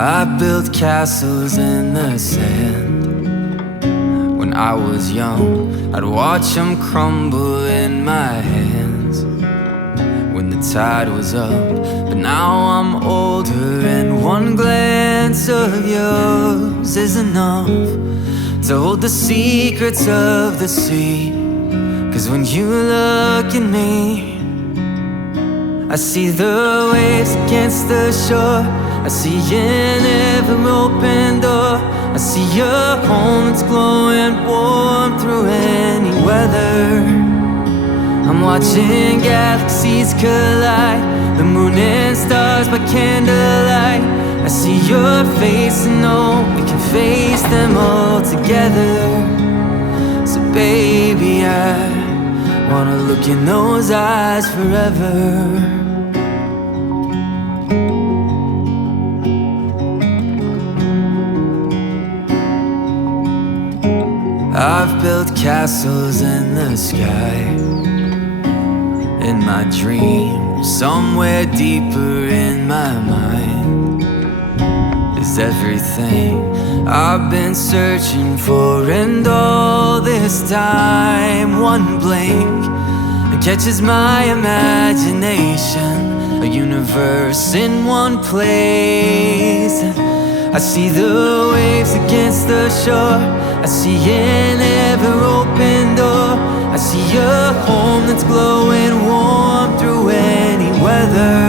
I built castles in the sand. When I was young, I'd watch them crumble in my hands when the tide was up. But now I'm older and one glance of yours is enough to hold the secrets of the sea. 'Cause when you look at me, I see the waves against the shore. I see an ever-open door. I see your home that's glowing warm through any weather. I'm watching galaxies collide, the moon and stars by candlelight. I see your face and know we can face them all together. So baby, I wanna look in those eyes forever. I've built castles in the sky. In my dreams, somewhere deeper in my mind, is everything I've been searching for. And all this time, one blink catches my imagination. A universe in one place. I see the waves against the shore. I see an ever-open door. I see a home that's glowing warm through any weather.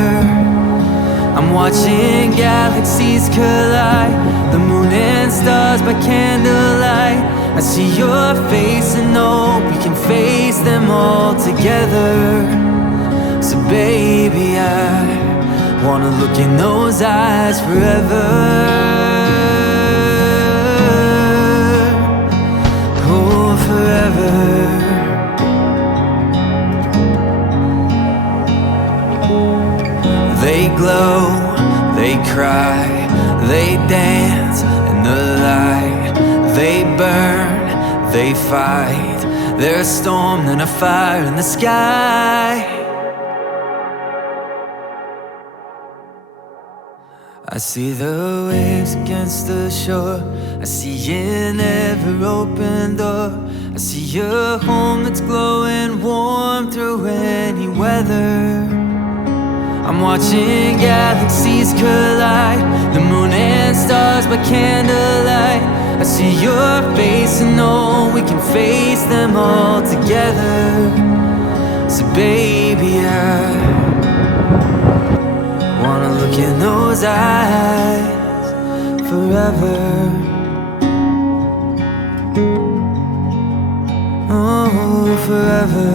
I'm watching galaxies collide, the moon and stars by candlelight. I see your face and know we can face them all together. So baby, I wanna look in those eyes forever. Forever. They glow, they cry, they dance in the light. They burn, they fight. They're a storm and a fire in the sky. I see the waves against the shore. I see an ever-open door. I see your home that's glowing warm through any weather. I'm watching galaxies collide, the moon and stars by candlelight. I see your face and know we can face them all together. So baby, I wanna look in those eyes forever. Oh, forever.